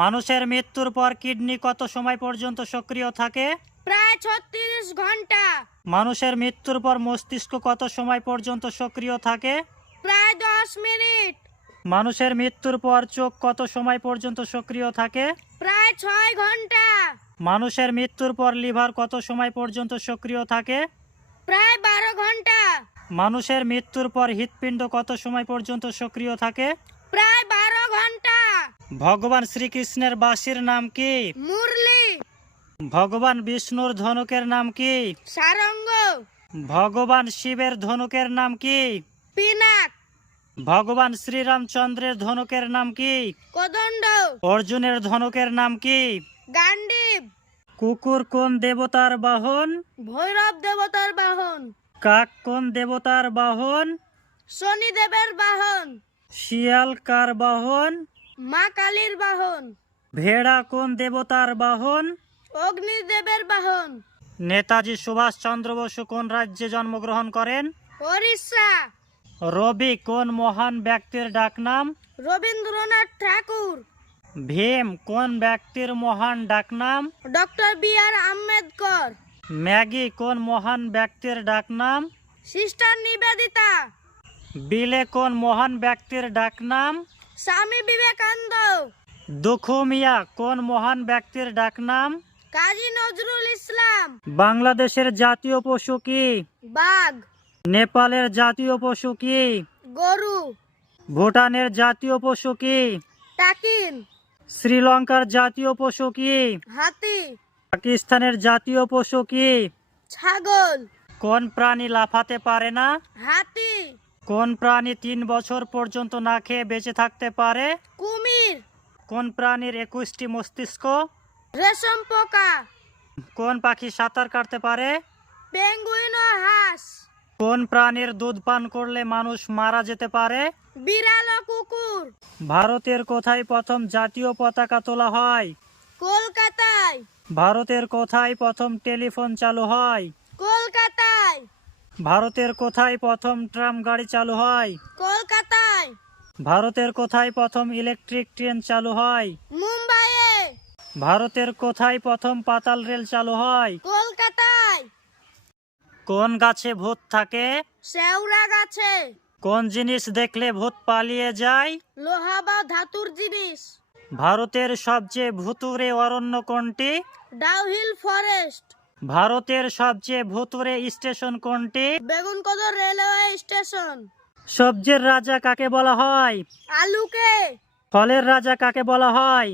মানুষের মৃত্যুর পর কিডনি কত সময় পর্যন্ত সক্রিয় থাকে? প্রায় 36 ঘন্টা। মানুষের মৃত্যুর পর মস্তিষ্ক কত সময় পর্যন্ত সক্রিয় থাকে? প্রায় 10 মিনিট। মানুষের মৃত্যুর পর চোখ কত সময় পর্যন্ত সক্রিয় থাকে? প্রায় 6 ঘন্টা। মানুষের মৃত্যুর পর লিভার কত সময় পর্যন্ত সক্রিয় থাকে? প্রায় 12 ঘন্টা। মানুষের মৃত্যুর পর হৃৎপিণ্ড কত সময় পর্যন্ত সক্রিয় থাকে? প্রায় 12 ঘন্টা। ভগবান শ্রীকৃষ্ণের বাঁশির নাম কি? মুরলি। ভগবান বিষ্ণুর ধনুকের নাম কি? সারঙ্গ। ভগবান শিবের ধনুকের নাম কি? পিনাক। ভগবান শ্রীরামচন্দ্রের ধনুকের নাম কি? কোদণ্ড। অর্জুনের ধনুকের নাম কি? গান্ডীব। কুকুর কোন দেবতার বাহন? ভৈরব দেবতার বাহন। কাক কোন দেবতার বাহন? শনিদেবের বাহন। শিয়াল কার বাহন? মা কালীর বাহন। ভেড়া কোন দেবতার বাহন? অগ্নিদেবের বাহন। নেতাজি সুভাষচন্দ্র বসু কোন রাজ্যে জন্মগ্রহণ করেন? ওড়িশা। রবি কোন মহান ব্যক্তির ডাকনাম? রবীন্দ্রনাথ ঠাকুর। ভীম কোন ব্যক্তির মহান ডাকনাম? Doctor B.R.. আম্বেদকর। ম্যাগি কোন মহান ব্যক্তির ডাকনাম? সিস্টার নিবেদিতা। বিলে কোন মহান ব্যক্তির ডাকনাম? স্বামী বিবেকানন্দ। দুখু মিয়া কোন মহান ব্যক্তির ডাকনাম? কাজী নজরুল ইসলাম। বাংলাদেশের জাতীয় পশু কি? বাঘ। নেপালের জাতীয় পশু কি? গরু। ভুটানের জাতীয় পশু কি? টাকিন। শ্রীলঙ্কার জাতীয় পশু কি? হাতি। পাকিস্তানের জাতীয় পশু কি? ছাগল। কোন প্রাণী লাফাতে পারে না? হাতি। কোন প্রাণী 3 বছর পর্যন্ত না খেয়ে বেঁচে থাকতে পারে? কুমির। কোন প্রাণীর 21টি মস্তিষ্ক? রেশম পোকা। কোন পাখি সাঁতার কাটতে পারে? পেঙ্গুইন ও হাঁস। কোন প্রাণীর দুধ পান করলে মানুষ মারা যেতে পারে? বিড়াল ও কুকুর। ভারতের কোথায় প্রথম জাতীয় পতাকা তোলা হয়? কলকাতায়। ভারতের কোথায় প্রথম টেলিফোন চালু হয়? কলকাতায়। ভারতের কোথায় প্রথম ট্রাম গাড়ি চালু হয়? কলকাতায়। ভারতের কোথায় প্রথম ইলেকট্রিক ট্রেন চালু হয়? মুম্বাইয়ে। ভারতের কোথায় প্রথম পাতাল রেল চালু হয়? কলকাতায়। কোন গাছে ভূত থাকে? শেওড়া গাছে। কোন জিনিস দেখলে ভূত পালিয়ে যায়? লোহা বা ধাতুর জিনিস। ভারতের সবচেয়ে ভুতুড়ে অরণ্য কোনটি? ডাউহিল ফরেস্ট। ভারতের সবচেয়ে ভুতুড়ে স্টেশন কোনটি? বেগুনকদর রেলওয়ে স্টেশন। সবজির রাজা কাকে বলা হয়? আলুকে। ফলের রাজা কাকে বলা হয়?